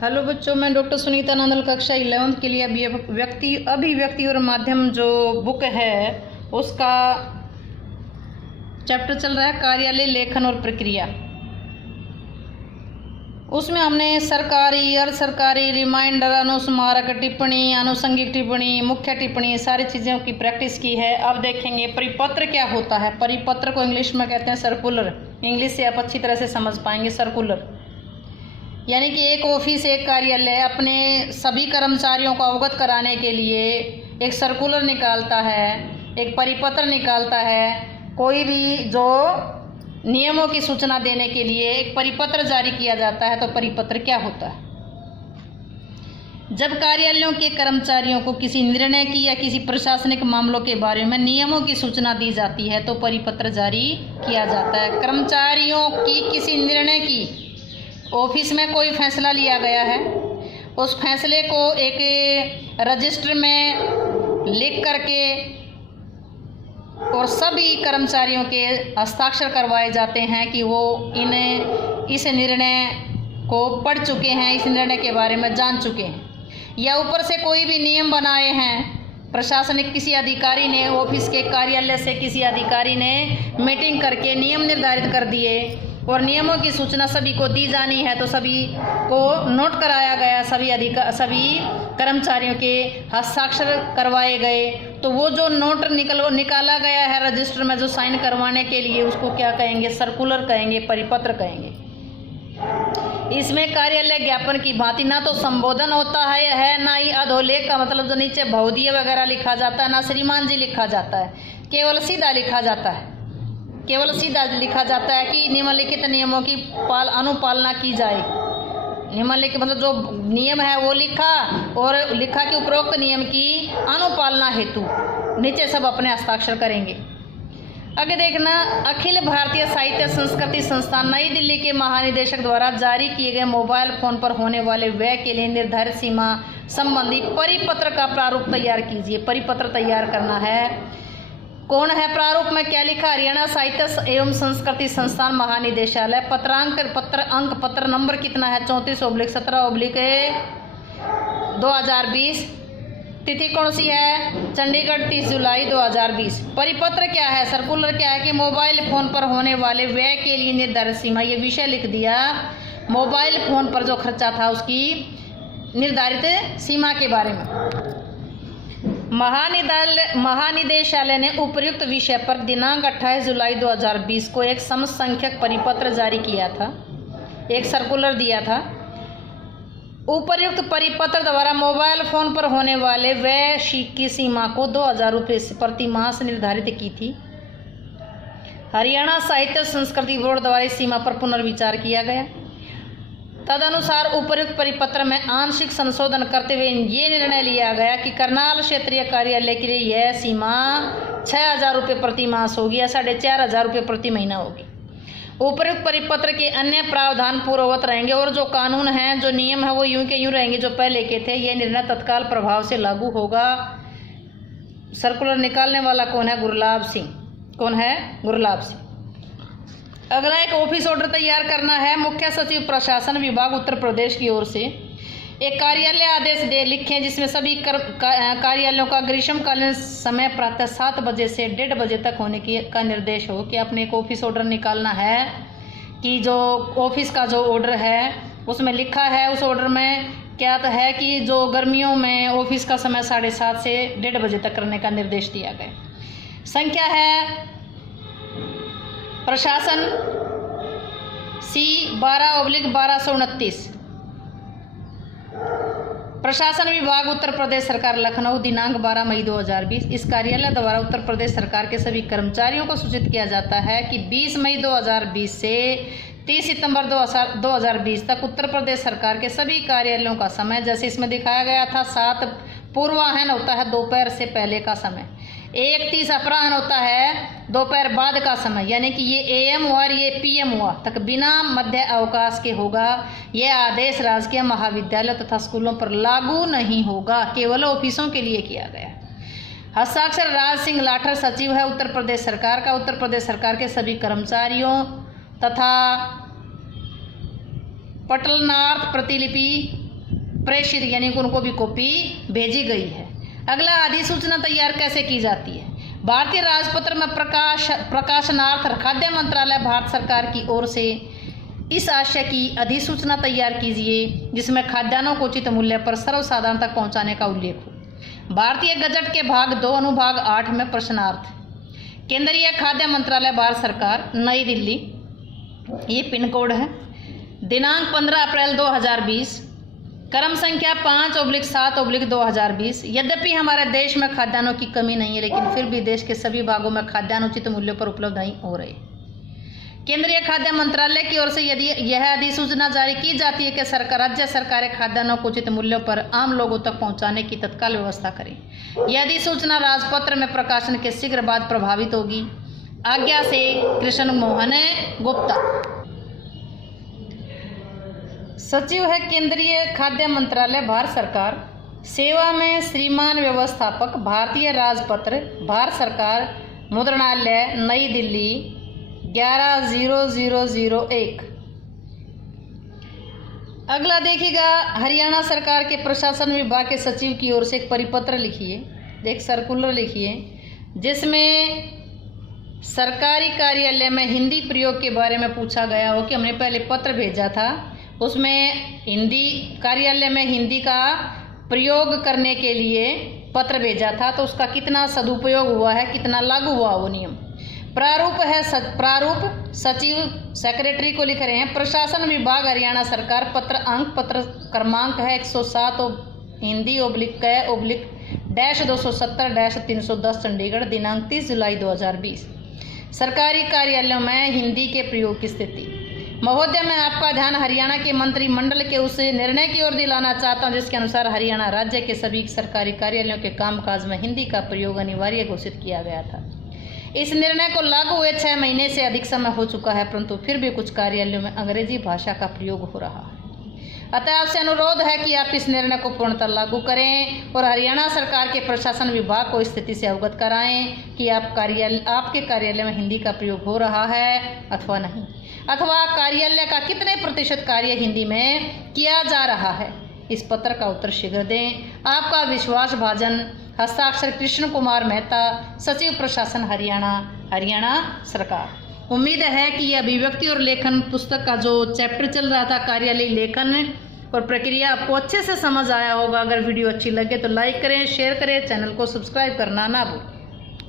Hello बच्चों, मैं doctor Sunita Nandal कक्षा 11th के लिए अभिव्यक्ति और माध्यम जो बुक है उसका चैप्टर चल रहा है कार्यालय लेखन और प्रक्रिया। उसमें हमने सरकारी, अर्ध सरकारी, रिमाइंडर, अनुस्मारक टिप्पणी, आनुषंगिक टिप्पणी, मुख्य टिप्पणी, सारी चीज़ों की प्रैक्टिस की है। अब देखेंगे परिपत्र क्या होता है। परिपत्र को इंग्लिश में कहते हैं सर्कुलर। इंग्लिश से आप अच्छी तरह से समझ पाएंगे। सर्कुलर यानी कि एक ऑफिस, एक कार्यालय अपने सभी कर्मचारियों को अवगत कराने के लिए एक सर्कुलर निकालता है, एक परिपत्र निकालता है। कोई भी जो नियमों की सूचना देने के लिए एक परिपत्र जारी किया जाता है। तो परिपत्र क्या होता है? जब कार्यालयों के कर्मचारियों को किसी निर्णय की या किसी प्रशासनिक मामलों के बारे में नियमों की सूचना दी जाती है तो परिपत्र जारी किया जाता है। कर्मचारियों की किसी निर्णय की, ऑफिस में कोई फैसला लिया गया है, उस फैसले को एक रजिस्टर में लिख करके और सभी कर्मचारियों के हस्ताक्षर करवाए जाते हैं कि वो इस निर्णय को पढ़ चुके हैं, इस निर्णय के बारे में जान चुके हैं। या ऊपर से कोई भी नियम बनाए हैं, प्रशासनिक किसी अधिकारी ने, ऑफिस के कार्यालय से किसी अधिकारी ने मीटिंग करके नियम निर्धारित कर दिए और नियमों की सूचना सभी को दी जानी है तो सभी को नोट कराया गया, सभी कर्मचारियों के हस्ताक्षर करवाए गए। तो वो जो नोट निकाला गया है रजिस्टर में, जो साइन करवाने के लिए, उसको क्या कहेंगे? सर्कुलर कहेंगे, परिपत्र कहेंगे। इसमें कार्यालय ज्ञापन की भांति ना तो संबोधन होता है ना ही अधोलेख का मतलब जो नीचे भौदिय वगैरह लिखा जाता है, ना श्रीमान जी लिखा जाता है। केवल सीधा लिखा जाता है, केवल सीधा लिखा जाता है कि निम्नलिखित नियमों की अनुपालना की जाए। निम्नलिखित मतलब जो नियम है वो लिखा, और लिखा कि उपरोक्त नियम की अनुपालना हेतु नीचे सब अपने हस्ताक्षर करेंगे। आगे देखना, अखिल भारतीय साहित्य संस्कृति संस्थान नई दिल्ली के महानिदेशक द्वारा जारी किए गए मोबाइल फोन पर होने वाले व्यय के लिए निर्धारित सीमा संबंधी परिपत्र का प्रारूप तैयार कीजिए। परिपत्र तैयार करना है। कौन है? प्रारूप में क्या लिखा? हरियाणा साहित्य एवं संस्कृति संस्थान महानिदेशालय। पत्र नंबर कितना है? 34/17/2020। तिथि कौन सी है? चंडीगढ़ 30 जुलाई 2020। परिपत्र क्या है? सर्कुलर क्या है कि मोबाइल फोन पर होने वाले व्यय के लिए निर्धारित सीमा, ये विषय लिख दिया। मोबाइल फोन पर जो खर्चा था उसकी निर्धारित सीमा के बारे में। महानिदेशालय ने उपर्युक्त विषय पर दिनांक 28 जुलाई 2020 को एक समसंख्यक परिपत्र जारी किया था, एक सर्कुलर दिया था। उपर्युक्त परिपत्र द्वारा मोबाइल फोन पर होने वाले व्यय की सीमा को 2000 रुपये प्रति माह से निर्धारित की थी। हरियाणा साहित्य संस्कृति बोर्ड द्वारा इस सीमा पर पुनर्विचार किया गया। तदनुसार उपर्युक्त परिपत्र में आंशिक संशोधन करते हुए ये निर्णय लिया गया कि करनाल क्षेत्रीय कार्यालय के लिए यह सीमा 6000 रुपये प्रति मास होगी या 4500 रुपये प्रति महीना होगी। उपर्युक्त परिपत्र के अन्य प्रावधान पूर्ववत रहेंगे और जो कानून हैं, जो नियम है, वो यूं के यूं रहेंगे जो पहले के थे। यह निर्णय तत्काल प्रभाव से लागू होगा। सर्कुलर निकालने वाला कौन है? गुरलाब सिंह। कौन है? गुरलाब सिंह। अगला एक ऑफिस ऑर्डर तैयार करना है। मुख्य सचिव प्रशासन विभाग उत्तर प्रदेश की ओर से एक कार्यालय आदेश लिखें जिसमें सभी कार्यालयों का ग्रीष्मकालीन समय प्रातः 7 बजे से 1:30 बजे तक होने का निर्देश हो। कि अपने एक ऑफिस ऑर्डर निकालना है कि जो ऑफिस का जो ऑर्डर है उसमें लिखा है, उस ऑर्डर में क्या है कि जो गर्मियों में ऑफिस का समय 7:30 से 1:30 बजे तक करने का निर्देश दिया गया। संख्या है प्रशासन C/12/1229। प्रशासन विभाग उत्तर प्रदेश सरकार लखनऊ दिनांक 12 मई 2020। इस कार्यालय द्वारा उत्तर प्रदेश सरकार के सभी कर्मचारियों को सूचित किया जाता है कि 20 मई 2020 से 30 सितंबर 2020 तक उत्तर प्रदेश सरकार के सभी कार्यालयों का समय, जैसे इसमें दिखाया गया था, 7 पूर्वाह्न होता है दोपहर से पहले का समय, 1:30 अपराह्न होता है दोपहर बाद का समय, यानी कि ये AM हुआ और ये PM हुआ तक बिना मध्य अवकाश के होगा। यह आदेश राजकीय महाविद्यालय तथा स्कूलों पर लागू नहीं होगा, केवल ऑफिसों के लिए किया गया। हस्ताक्षर राज सिंह लाठर सचिव है उत्तर प्रदेश सरकार का। उत्तर प्रदेश सरकार के सभी कर्मचारियों तथा पटलनार्थ प्रतिलिपि प्रेषित यानी कि उनको भी कॉपी भेजी गई है। अगला, अधिसूचना तैयार कैसे की जाती है? भारतीय राजपत्र में प्रकाशनार्थ खाद्य मंत्रालय भारत सरकार की ओर से इस आशय की अधिसूचना तैयार कीजिए जिसमें खाद्यान्नों को उचित मूल्य पर सर्वसाधारण तक पहुंचाने का उल्लेख हो। भारतीय गजट के भाग 2 अनुभाग 8 में प्रश्नार्थ। केंद्रीय खाद्य मंत्रालय भारत सरकार, नई दिल्ली, ये पिन कोड है। दिनांक 15 अप्रैल 2020, क्रम संख्या 5/7/2020। यद्यपि हमारे देश में खाद्यान्नों की कमी नहीं है, लेकिन फिर भी देश के सभी भागों में खाद्यान्न उचित मूल्यों पर उपलब्ध नहीं हो रहे। केंद्रीय खाद्य मंत्रालय की ओर से यदि यह अधिसूचना जारी की जाती है कि राज्य सरकारें खाद्यान्नों को उचित मूल्यों पर आम लोगों तक पहुंचाने की तत्काल व्यवस्था करें। यह अधिसूचना राजपत्र में प्रकाशन के शीघ्र बाद प्रभावित होगी। आज्ञा से कृष्ण मोहन गुप्ता। सचिव है केंद्रीय खाद्य मंत्रालय भारत सरकार। सेवा में श्रीमान व्यवस्थापक, भारतीय राजपत्र, भारत सरकार, मुद्रणालय, नई दिल्ली 110001। अगला देखिएगा, हरियाणा सरकार के प्रशासन विभाग के सचिव की ओर से एक परिपत्र लिखिए, एक सर्कुलर लिखिए जिसमें सरकारी कार्यालय में हिंदी प्रयोग के बारे में पूछा गया हो कि हमने पहले पत्र भेजा था, उसमें हिंदी कार्यालय में हिंदी का प्रयोग करने के लिए पत्र भेजा था, तो उसका कितना सदुपयोग हुआ है, कितना लागू हुआ वो नियम। प्रारूप है प्रारूप सचिव सेक्रेटरी को लिख रहे हैं। प्रशासन विभाग हरियाणा सरकार, पत्र अंक पत्र क्रमांक है 107 हिंदी -270-310 चंडीगढ़, दिनांक 30 जुलाई 2020। सरकारी कार्यालयों में हिंदी के प्रयोग की स्थिति। महोदय, मैं आपका ध्यान हरियाणा के मंत्रिमंडल के उस निर्णय की ओर दिलाना चाहता हूं जिसके अनुसार हरियाणा राज्य के सभी सरकारी कार्यालयों के कामकाज में हिंदी का प्रयोग अनिवार्य घोषित किया गया था। इस निर्णय को लागू हुए 6 महीने से अधिक समय हो चुका है, परंतु फिर भी कुछ कार्यालयों में अंग्रेजी भाषा का प्रयोग हो रहा है। अतः आपसे अनुरोध है कि आप इस निर्णय को पूर्णतः लागू करें और हरियाणा सरकार के प्रशासन विभाग को इस स्थिति से अवगत कराएं कि आपके कार्यालय में हिंदी का प्रयोग हो रहा है अथवा नहीं, अथवा कार्यालय का कितने प्रतिशत कार्य हिंदी में किया जा रहा है। इस पत्र का उत्तर शीघ्र दें। आपका विश्वास भाजन। हस्ताक्षर कृष्ण कुमार मेहता, सचिव प्रशासन हरियाणा सरकार। उम्मीद है कि यह अभिव्यक्ति और लेखन पुस्तक का जो चैप्टर चल रहा था, कार्यालय लेखन और प्रक्रिया, आपको अच्छे से समझ आया होगा। अगर वीडियो अच्छी लगे तो लाइक करें, शेयर करें, चैनल को सब्सक्राइब करना ना भूलें।